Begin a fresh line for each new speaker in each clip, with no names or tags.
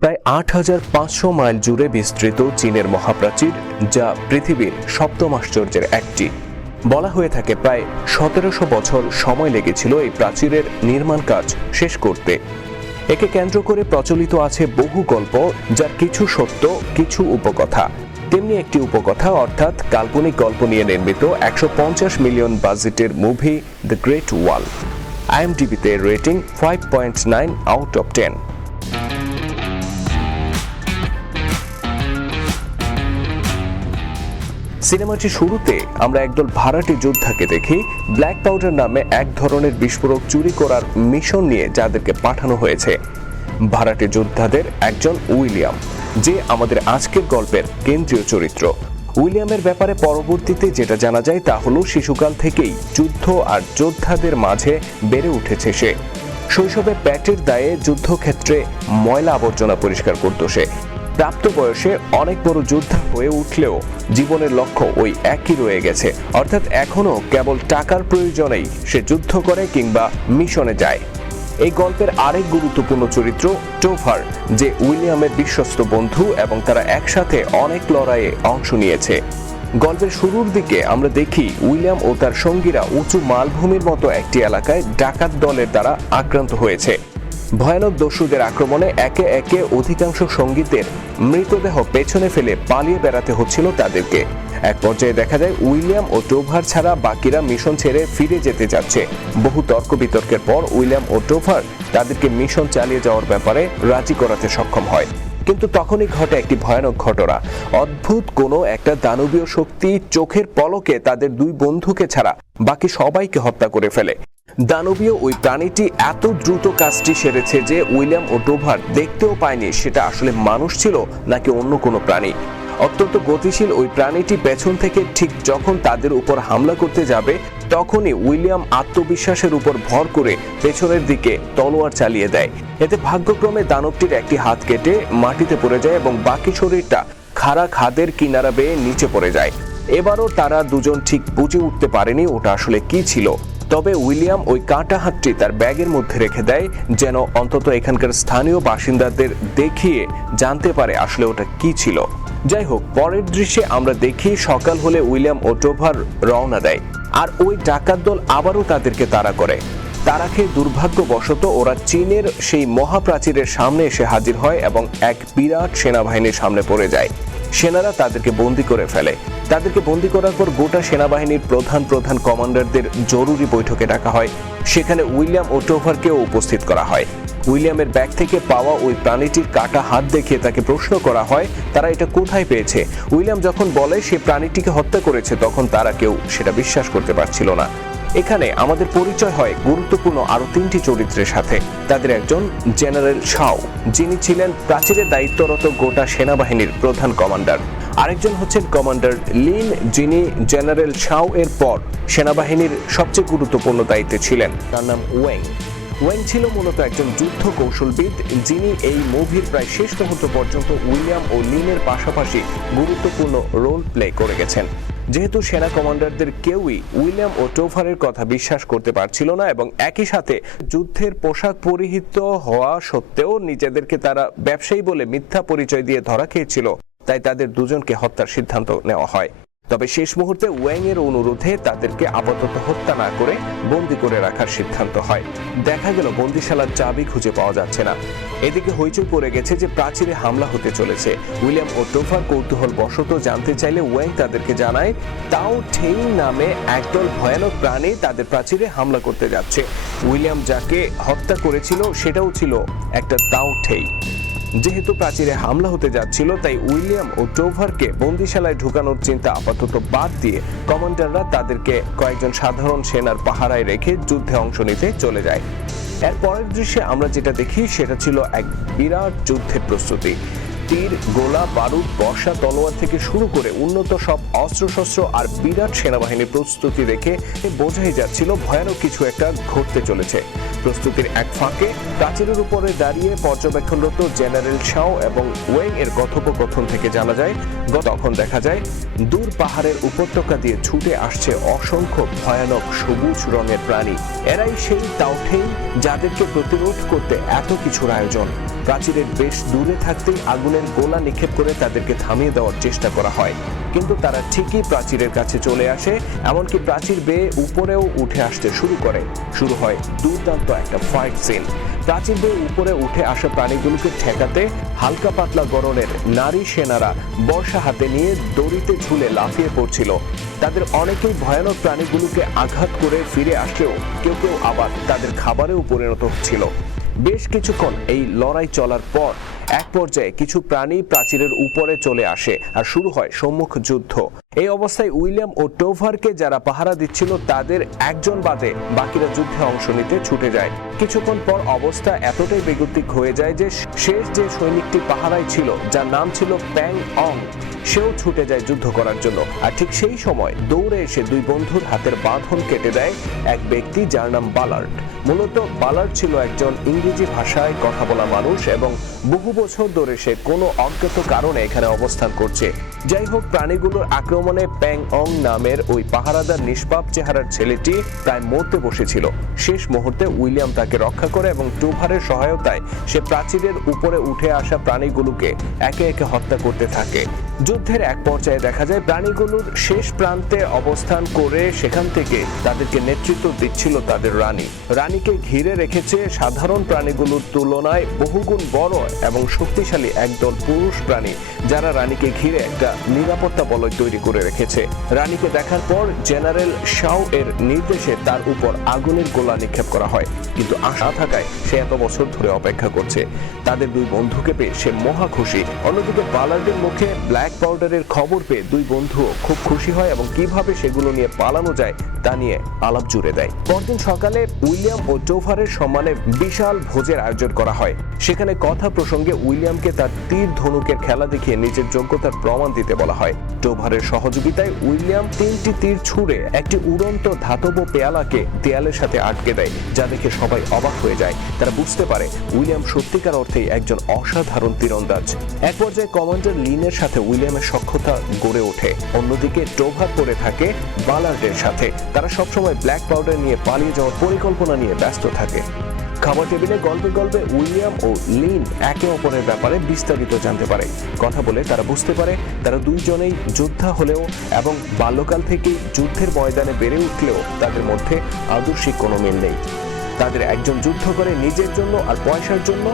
প্রায় আট হাজার পাঁচশো মাইল জুড়ে বিস্তৃত চীনের মহাপ্রাচীর, যা পৃথিবীর সপ্তম আশ্চর্যের একটি। বলা হয়ে থাকে প্রায় সতেরোশো বছর সময় লেগেছিল এই প্রাচীরের নির্মাণ কাজ শেষ করতে। একে কেন্দ্র করে প্রচলিত আছে বহু গল্প, যার কিছু সত্য, কিছু উপকথা। তেমনি একটি উপকথা, অর্থাৎ কাল্পনিক গল্প নিয়ে নির্মিত একশো পঞ্চাশ মিলিয়ন বাজেটের movie the great wall. আইএমডিবিতে rating five point nine out of ten. সিনেমাটি শুরুতে আমরা একদল ভাড়াটে যোদ্ধাকে দেখি। ব্ল্যাক পাউডার নামে এক ধরনের বিস্ফোরক চুরি করার মিশন নিয়ে যাদেরকে পাঠানো হয়েছে। ভাড়াটে যোদ্ধাদের একজন উইলিয়াম, যে আমাদের আজকের গল্পের কেন্দ্রীয় চরিত্র। উইলিয়ামের ব্যাপারে পরবর্তীতে যেটা জানা যায় তা হলো, শিশুকাল থেকেই যুদ্ধ আর যোদ্ধাদের মাঝে বেড়ে উঠেছে সে। শৈশবে প্যাটের দায়ে যুদ্ধক্ষেত্রে ময়লা আবর্জনা পরিষ্কার করত সে। প্রাপ্ত বয়সে অনেক বড় যোদ্ধা হয়ে উঠলেও জীবনের লক্ষ্য ওই একই রয়ে গেছে। অর্থাৎ এখনও কেবল টাকার প্রয়োজনেই সে যুদ্ধ করে কিংবা মিশনে যায়। এই গল্পের আরেক গুরুত্বপূর্ণ চরিত্র টোভার যে উইলিয়ামের বিশ্বস্ত বন্ধু এবং তারা একসাথে অনেক লড়াইয়ে অংশ নিয়েছে। গল্পের শুরুর দিকে আমরা দেখি উইলিয়াম ও তার সঙ্গীরা উঁচু মালভূমির মতো একটি এলাকায় ডাকাত দলের দ্বারা আক্রান্ত হয়েছে। ভয়ানক দস্যুদের আক্রমণে একে একে অধিকাংশ সঙ্গীতের মৃতদেহ পেছনে ফেলে পালিয়ে বেড়াতে হচ্ছিল তাদেরকে। এক পর্যায়ে দেখা যায় উইলিয়াম ও টোভার ছাড়া বাকিরা মিশন ছেড়ে ফিরে যেতে যাচ্ছে বহু তর্ক বিতর্কের পর উইলিয়াম ও টোভার তাদেরকে মিশন চালিয়ে যাওয়ার ব্যাপারে রাজি করাতে সক্ষম হয়। কিন্তু তখনই ঘটে একটি ভয়ানক ঘটনা। অদ্ভুত কোনো একটা দানবীয় শক্তি চোখের পলকে তাদের দুই বন্ধুকে ছাড়া বাকি সবাইকে হত্যা করে ফেলে। দানবীয় ওই প্রাণীটি এত দ্রুত কাজটি সেরেছে যে উইলিয়াম ও ডোভার দেখতেও পায়নি সেটা আসলে মানুষ ছিল নাকি অন্য কোনো প্রাণী। অত্যন্ত গতিশীল ওই প্রাণীটি পেছন থেকে ঠিক যখন তাদের উপর হামলা করতে যাবে, তখনই উইলিয়াম আত্মবিশ্বাসের উপর ভর করে পেছনের দিকে তলোয়ার চালিয়ে দেয়। এতে ভাগ্যক্রমে দানবটির একটি হাত কেটে মাটিতে পড়ে যায় এবং বাকি শরীরটা খাড়া খাদের কিনারা বেয়ে নিচে পড়ে যায়। এবারও তারা দুজন ঠিক বুঝে উঠতে পারেনি ওটা আসলে কি ছিল। তবে উইলিয়াম ওই কাঁটা হাতটি তার ব্যাগের মধ্যে রেখে দেয়, যেন অন্তত এখানকার স্থানীয় বাসিন্দাদের দেখিয়ে জানতে পারে আসলে ওটা কি ছিল। যাই হোক, পরের দৃশ্যে আমরা দেখি সকাল হলে উইলিয়াম ও টোভার রওনা দেয়, আর ওই ডাকাত দল আবারও তাদেরকে তাড়া করে। তারা খেয়ে দুর্ভাগ্যবশত ওরা চীনের সেই মহাপ্রাচীরের সামনে এসে হাজির হয় এবং এক বিরাট সেনাবাহিনীর সামনে পড়ে যায়। সেনারা তাদেরকে বন্দি করে ফেলে। তাদেরকে বন্দি করার পর গোটা সেনাবাহিনীর প্রধান প্রধান কমান্ডারদের জরুরি বৈঠকে ডাকা হয়। সেখানে উইলিয়াম ও টোভারকেও উপস্থিত করা হয়। উইলিয়ামের ব্যাগ থেকে পাওয়া ওই প্রাণীটির কাটা হাত দেখিয়ে তাকে প্রশ্ন করা হয়, তারা এটা কোথায় পেয়েছে? উইলিয়াম যখন বলে, সে প্রাণীটিকে হত্যা করেছে, তখন তারা কেউ সেটা বিশ্বাস করতে পারছিল না। এখানে আমাদের পরিচয় হয় গুরুত্বপূর্ণ আরও তিনটি চরিত্রের সাথে। তাদের একজন জেনারেল শাও যিনি ছিলেন প্রাচীরে দায়িত্বরত গোটা সেনাবাহিনীর প্রধান কমান্ডার। আরেকজন হচ্ছেন কমান্ডার লিন, যিনি জেনারেল শাও এর পর সেনাবাহিনীর সবচেয়ে গুরুত্বপূর্ণ দায়িত্বে ছিলেন। তার নাম ওয়েং। ওয়েং ছিল মূলত একজন যুদ্ধ কৌশলবিদ, যিনি এই মুভির প্রায় শেষ মুহূর্ত পর্যন্ত উইলিয়াম ও লিনের পাশাপাশি গুরুত্বপূর্ণ রোল প্লে করে গেছেন। যেহেতু সেনা কমান্ডারদের কেউই উইলিয়াম ও টোভারের কথা বিশ্বাস করতে পারছিল না এবং একই সাথে যুদ্ধের পোশাক পরিহিত হওয়া সত্ত্বেও নিজেদেরকে তারা ব্যবসায়ী বলে মিথ্যা পরিচয় দিয়ে ধরা খেয়েছিল। তাই তাদের দুজনকে হত্যার সিদ্ধান্ত নেওয়া হয়। তবে শেষ মুহূর্তে ওয়াং এর অনুরোধে তাদেরকে আপাতত হত্যা না করে বন্দি করে রাখার সিদ্ধান্ত হয়। দেখা গেল বন্দিশালার চাবি খুঁজে পাওয়া যাচ্ছে না। এদিকে হইচই পড়ে গেছে যে প্রাচীরে হামলা হতে চলেছে। উইলিয়াম ও টোফার কৌতূহল বশত জানতে চাইলে ওয়াং তাদেরকে জানায়, তাও ঠেই নামে একদল ভয়ানক প্রাণী তাদের প্রাচীরে হামলা করতে যাচ্ছে। উইলিয়াম যাকে হত্যা করেছিল সেটাও ছিল একটা তাও ঠেই যেহেতু প্রাচীরে হামলা হতে যাচ্ছিল, তাই উইলিয়াম ও টোভারকে বন্দিশালায় ঢুকানোর চিন্তা আপাতত বাদ দিয়ে কমান্ডাররা তাদেরকে কয়েকজন সাধারণ সেনার পাহারায় রেখে যুদ্ধে অংশ নিতে চলে যায়। এর পরের দৃশ্যে আমরা যেটা দেখি, সেটা ছিল এক বিরাট যুদ্ধের প্রস্তুতি। তীর, গোলা, বারুদ, বর্ষা, তলোয়ার থেকে শুরু করে উন্নত সব অস্ত্রশস্ত্র আর বিরাট সেনাবাহিনীর প্রস্তুতি দেখে বোঝাই যাচ্ছিল ভয়ানক কিছু একটা ঘটতে চলেছে। প্রস্তুতির এক ফাঁকে, প্রাচীরের উপরে দাঁড়িয়ে পর্যবেক্ষণরত জেনারেল শাও এবং ওয়েং এর কথোপকথন থেকে জানা যায় তখন দেখা যায়, দূর পাহাড়ের উপত্যকা দিয়ে ছুটে আসছে অসংখ্য ভয়ানক সবুজ রঙের প্রাণী। এরাই সেই তাওঠেই যাদেরকে প্রতিরোধ করতে এত কিছুর আয়োজন। প্রাচীরের বেশ দূরে থাকতেই আগুনের গোলা নিক্ষেপ করে তাদেরকে থামিয়ে দেওয়ার চেষ্টা করা হয়। কিন্তু তারা ঠিকই প্রাচীরের কাছে চলে আসে, এমনকি প্রাচীর বেয়ে উপরেও উঠে আসতে শুরু করে। শুরু হয় দুর্দান্ত একটা ফাইট সিন প্রাচীর বেয়ে উপরে উঠে আসা প্রাণীগুলোকে ঠেকাতে হালকা পাতলা গরনের নারী সেনারা বর্ষা হাতে নিয়ে দড়িতে ঝুলে লাফিয়ে পড়ছিল। তাদের অনেকেই ভয়ানক প্রাণীগুলোকে আঘাত করে ফিরে আসলেও কেউ কেউ আবার তাদের খাবারেও পরিণত হচ্ছিল। বেশ কিছুক্ষণ এই লড়াই চলার পর এক পর্যায়ে কিছু প্রাণী প্রাচীরের উপরে চলে আসে আর শুরু হয় সম্মুখ যুদ্ধ। এই অবস্থায় উইলিয়াম ও টোভারকে যারা পাহারা দিচ্ছিল, তাদের একজন বাদে বাকিরা যুদ্ধে অংশ নিতে ছুটে যায়। কিছুক্ষণ পর অবস্থা এতটাই বেগতিক হয়ে যায় যে শেষ যে সৈনিকটি পাহারায় ছিল, যার নাম ছিল প্যাং অং। সেও ছুটে যায় যুদ্ধ করার জন্য। আর ঠিক সেই সময় দৌড়ে এসে দুই বন্ধুর হাতের বাঁধন কেটে দেয় এক ব্যক্তি যার নাম বালার্ট মূলত বালার্ট ছিল একজন ইংরেজি ভাষায় কথা বলা মানুষ এবং বহু বছর ধরে সে কোনো অজ্ঞাত কারণে এখানে অবস্থান করছে। যাই হোক প্রাণীগুলোর আক্রমণে প্যাং অং নামের ওই পাহারাদার নিষ্পাপ চেহারার ছেলেটি প্রায় মরতে বসেছিল। শেষ মুহূর্তে উইলিয়াম তাকে রক্ষা করে এবং টুভারের সহায়তায় সে প্রাচীরের উপরে উঠে আসা প্রাণীগুলোকে একে একে হত্যা করতে থাকে। যুদ্ধের এক পর্যায়ে দেখা যায়, প্রাণীগুলোর শেষ প্রান্তে অবস্থান করে সেখান থেকে তাদেরকে নেতৃত্ব দিচ্ছিল তাদের রানী। রানীকে ঘিরে রেখেছে সাধারণ প্রাণীগুলোর তুলনায় বহুগুণ বড় এবং শক্তিশালী একদল পুরুষ প্রাণী যারা রানীকে ঘিরে একটা নিরাপত্তা বলয় তৈরি করে রেখেছে। রানীকে দেখার পর জেনারেল শাও এর নির্দেশে তার উপর আগুনের গোলা নিক্ষেপ করা হয়। কিন্তু আশা থাকায় সে এত বছর ধরে অপেক্ষা করছে। তাদের দুই বন্ধুকে পেয়ে সে মহা খুশি। অন্যদিকে বালার্ডের মুখে ব্ল্যাক পাউডারের খবর পেয়ে দুই বন্ধুও খুব খুশি হয় এবং কীভাবে সেগুলো নিয়ে পালানো যায় তা নিয়ে আলাপ জুড়ে দেয়। পরদিন সকালে উইলিয়াম ও টোভারের সম্মানে বিশাল ভোজের আয়োজন করা হয়। সেখানে কথা প্রসঙ্গে উইলিয়ামকে তার তীর ধনুকের খেলা দেখিয়ে নিজের যোগ্যতার প্রমাণ দিতে বলা হয়। ডোভারের সহযোগিতায় উইলিয়াম তিনটি তীর ছুঁড়ে একটি উড়ন্ত ধাতব পেয়ালাকে দেয়ালের সাথে আটকে দেয়, যা দেখে সবাই অবাক হয়ে যায়। তারা বুঝতে পারে উইলিয়াম সত্যিকার অর্থেই একজন অসাধারণ তীরন্দাজ। এক পর্যায়ে কমান্ডার লিনের সাথে উইলিয়ামের সক্ষতা গড়ে ওঠে। অন্যদিকে ডোভার পড়ে থাকে বালার্ডের সাথে। তারা সবসময় ব্ল্যাক পাউডার নিয়ে পালিয়ে যাওয়ার পরিকল্পনা নিয়ে ব্যস্ত থাকে। খাবার টেবিলে গল্পে গল্পে উইলিয়াম ও লিন একে অপরের ব্যাপারে বিস্তারিত জানতে পারে। কথা বলে তারা বুঝতে পারে তারা দুইজনেই যোদ্ধা হলেও এবং বাল্যকাল থেকেই যুদ্ধের ময়দানে বেড়ে উঠলেও তাদের মধ্যে আদর্শিক কোনো মিল নেই। তাদের একজন যুদ্ধ করে নিজের জন্য আর পয়সার জন্য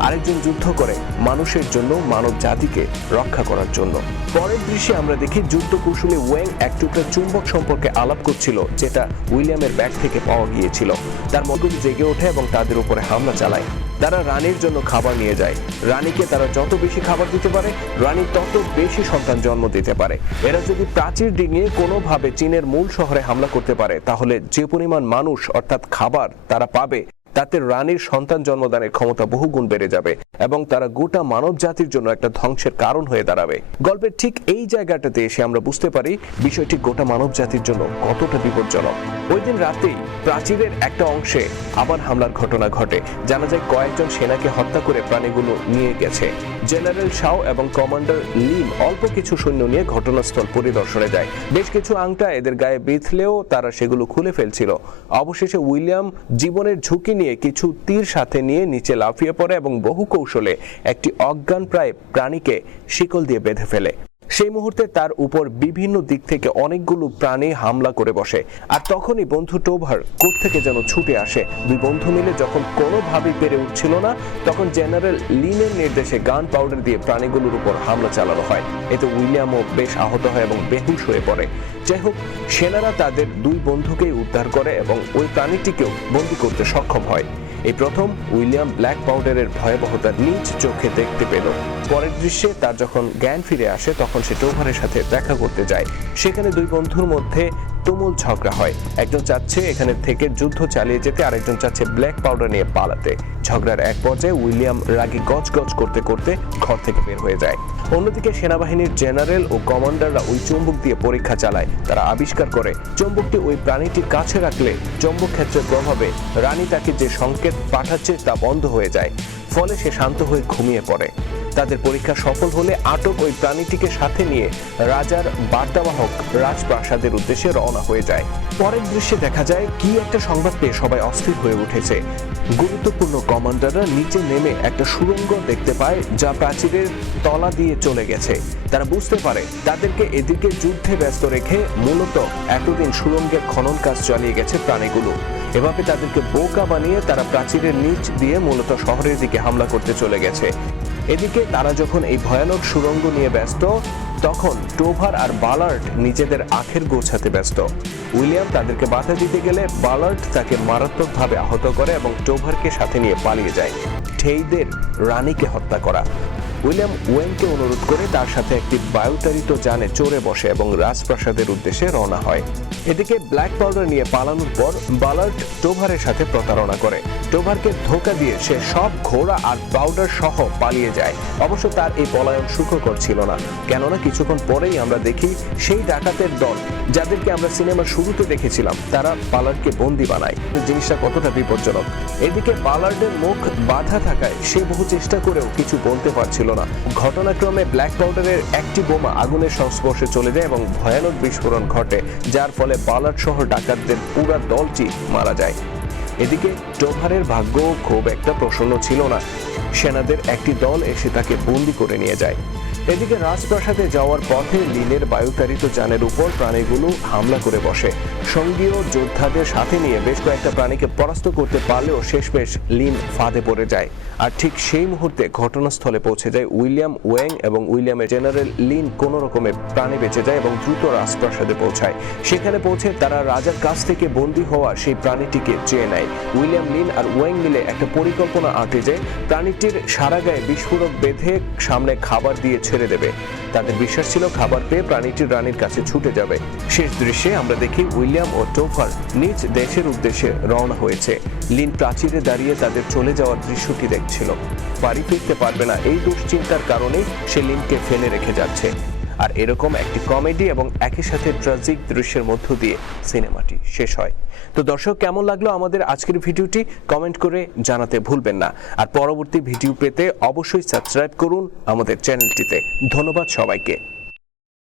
আরেকজন যুদ্ধ করে মানুষের জন্য মানব জাতিকে রক্ষা করার জন্য। পরের দৃশ্যে আমরা দেখি যুদ্ধ কৌশলী ওয়েং এক টুকরা চুম্বক সম্পর্কে আলাপ করছিল, যেটা উইলিয়ামের ব্যাগ থেকে পাওয়া গিয়েছিল। তার মগজ জেগে ওঠে এবং তাদের উপরে হামলা চালায়। তারা রানীর জন্য খাবার নিয়ে যায়। রানীকে তারা যত বেশি খাবার দিতে পারে, রানী তত বেশি সন্তান জন্ম দিতে পারে। এরা যদি প্রাচীর ডিঙিয়ে কোনোভাবে চীনের মূল শহরে হামলা করতে পারে, তাহলে যে পরিমাণ মানুষ, অর্থাৎ খাবার, তারা পাবে তাতে রানীর সন্তান জন্মদানের ক্ষমতা বহুগুণ বেড়ে যাবে এবং তারা গোটা মানব জাতির জন্য একটা ধ্বংসের কারণ হয়ে দাঁড়াবে। গল্পের ঠিক এই জায়গাটাতে এসে আমরা বুঝতে পারি বিষয়টি গোটা মানব জাতির জন্য কতটা বিপজ্জনক। ওই দিন রাতেই প্রাচীরের একটা অংশে আবার হামলার ঘটনা ঘটে। জানা যায় কয়েকজন সেনাকে হত্যা করে প্রাণীগুলো নিয়ে গেছে। জেনারেল শাও এবং কমান্ডার লিন অল্প কিছু সৈন্য নিয়ে ঘটনাস্থল পরিদর্শনে যায়। বেশ কিছু আংটা এদের গায়ে বিঁধলেও তারা সেগুলো খুলে ফেলছিল। অবশেষে উইলিয়াম জীবনের ঝুঁকি নিয়ে কিছু তীর সাথে নিয়ে নিচে লাফিয়ে পড়ে এবং বহু কৌশলে একটি অজ্ঞান প্রায় প্রাণীকে শিকল দিয়ে বেঁধে ফেলে। সেই মুহূর্তে তার উপর বিভিন্ন দিক থেকে অনেকগুলো প্রাণী হামলা করে বসে। আর তখনই বন্ধু টোভার থেকে যেন ছুটে আসে। দুই বন্ধু মিলে যখন কোনোভাবেই পেরে উঠছিল না, তখন জেনারেল লিনের নির্দেশে গান পাউডার দিয়ে প্রাণীগুলোর উপর হামলা চালানো হয়। এতে উইলিয়ামও বেশ আহত হয় এবং বেহুশ হয়ে পড়ে। যাই হোক, সেনারা তাদের দুই বন্ধুকেই উদ্ধার করে এবং ওই প্রাণীটিকেও বন্দি করতে সক্ষম হয়। এই প্রথম উইলিয়াম ব্ল্যাক পাউডারের ভয়াবহতা নিজ চোখে দেখতে পেল। পরের দৃশ্যে তার যখন জ্ঞান ফিরে আসে, তখন সে টোভারের সাথে দেখা করতে যায়। সেখানে দুই বন্ধুর মধ্যে তুমুল ঝগড়া হয়। একজন চাচ্ছে এখানে থেকে যুদ্ধ চালিয়ে যেতে, আরেকজন চাচ্ছে ব্ল্যাক পাউডার নিয়ে পালাতে। ঝগড়ার এক পর্যায়ে উইলিয়াম রাগী গজ গজ করতে করতে ঘর থেকে বের হয়ে যায়। অন্যদিকে সেনাবাহিনীর জেনারেল ও কমান্ডাররা ওই চুম্বক দিয়ে পরীক্ষা চালায়। তারা আবিষ্কার করে, চুম্বকটি ওই প্রাণীটির কাছে রাখলে চুম্বক ক্ষেত্রের প্রভাবে রানী তাকে যে সংকেত পাঠাচ্ছে তা বন্ধ হয়ে যায়। ফলে সে শান্ত হয়ে ঘুমিয়ে পড়ে। তাদের পরীক্ষা সফল হলে আটক ওই প্রাণীটিকে সাথে নিয়ে রাজার বার্তাবাহক রাজপ্রাসাদের উদ্দেশ্যে রওনা হয়ে যায়। পরের দৃশ্যে দেখা যায়, কি একটা সংবাদ পেয়ে সবাই অস্থির হয়ে উঠেছে। গুরুত্বপূর্ণ কমান্ডাররা নিচে নেমে একটা সুড়ঙ্গ দেখতে পায়, যা প্রাচীরের তলা দিয়ে চলে গেছে। তারা বুঝতে পারে, তাদেরকে এদিকে যুদ্ধে ব্যস্ত রেখে মূলত এতদিন সুড়ঙ্গের খনন কাজ চালিয়ে গেছে প্রাণীগুলো। এভাবে তাদেরকে বোকা বানিয়ে তারা প্রাচীরের নিচ দিয়ে মূলত শহরের দিকে হামলা করতে চলে গেছে। এদিকে তারা যখন এই ভয়ানক সুড়ঙ্গ নিয়ে ব্যস্ত, তখন টোভার আর বালার্ট নিজেদের আখের গোছাতে ব্যস্ত। উইলিয়াম তাদেরকে বাধা দিতে গেলে বালার্ট তাকে মারাত্মকভাবে আহত করে এবং টোভারকে সাথে নিয়ে পালিয়ে যায়। ঠেইদের রানীকে হত্যা করা। উইলিয়াম ওয়েনকে অনুরোধ করে তার সাথে একটি বায়ুতাড়িত যানে চড়ে বসে এবং রাজপ্রাসাদের উদ্দেশ্যে রওনা হয়। এদিকে ব্ল্যাক পাউডার নিয়ে পালানোর পর বালার্ট টোভারের সাথে প্রতারণা করে। টোভারকে ধোকা দিয়ে সে সব ঘোড়া আর পাউডার সহ পালিয়ে যায়। অবশ্য তার এই পলায়ন সুখকর ছিল না। কেননা কিছুক্ষণ পরেই আমরা দেখি সেই ডাকাতের দল, যাদেরকে আমরা সিনেমার শুরুতে দেখেছিলাম, তারা পালার্ডকে বন্দি বানায়। জিনিসটা কতটা বিপজ্জনক। এদিকে পালার্ডের মুখ বাধা থাকায় সে বহু চেষ্টা করেও কিছু বলতে পারছিল না। ঘটনাক্রমে ব্ল্যাক পাউডারের একটি বোমা আগুনের সংস্পর্শে চলে যায় এবং ভয়ানক বিস্ফোরণ ঘটে, যার ফলে বালাট শহর ডাকাতদের পুরা দলটি মারা যায়। এদিকে টোভারের ভাগ্য খুব একটা প্রসন্ন ছিল না। সেনাদের একটি দল এসে তাকে বন্দি করে নিয়ে যায়। এদিকে রাজপ্রাসাদে যাওয়ার পথে লিনের বায়ুতাড়িত যানের উপর প্রাণীগুলো হামলা করে বসে। সঙ্গীয় যোদ্ধাদের সাথে নিয়ে বেশ কয়েকটা প্রাণীকে পরাস্ত করতে পারলেও শেষমেশ লিন ফাঁদে পড়ে যায়। আর ঠিক সেই মুহূর্তে ঘটনাস্থলে পৌঁছে যায় উইলিয়াম ওয়েং এবং উইলিয়ামের জেনারেল লিন কোনো রকমে প্রাণে বেঁচে যায় এবং দ্রুত রাজপ্রাসাদে পৌঁছায়। সেখানে পৌঁছে তারা রাজার কাছ থেকে বন্দী হওয়া সেই প্রাণীটিকে চেয়ে নেয়। উইলিয়াম লিন আর ওয়েং মিলে একটা পরিকল্পনা আঁটে যে প্রাণীটির সারা গায়ে বিস্ফোরক বেঁধে সামনে খাবার দিয়ে ছেড়ে দেবে। তাদের বিশ্বাস ছিল খাবার পেয়ে প্রাণীটি রানীর কাছে ছুটে যাবে। শেষ দৃশ্যে আমরা দেখি উইলিয়াম ও টোফার নিজ দেশের উদ্দেশ্যে রওনা হয়েছে। লিন প্রাচীরে দাঁড়িয়ে তাদের চলে যাওয়ার দৃশ্যটি দেখছিল। বাড়ি ফিরতে পারবে না এই দুশ্চিন্তার কারণে সে লিনকে ফেলে রেখে যাচ্ছে। আর এরকম একটি কমেডি এবং একই সাথে ট্রাজিক দৃশ্যের মধ্য দিয়ে সিনেমাটি শেষ হয়। তো দর্শক, কেমন লাগল আমাদের আজকের ভিডিওটি? কমেন্ট করে জানাতে ভুলবেন না। আর পরবর্তী ভিডিও পেতে অবশ্যই সাবস্ক্রাইব করুন আমাদের চ্যানেলটিতে। ধন্যবাদ সবাইকে।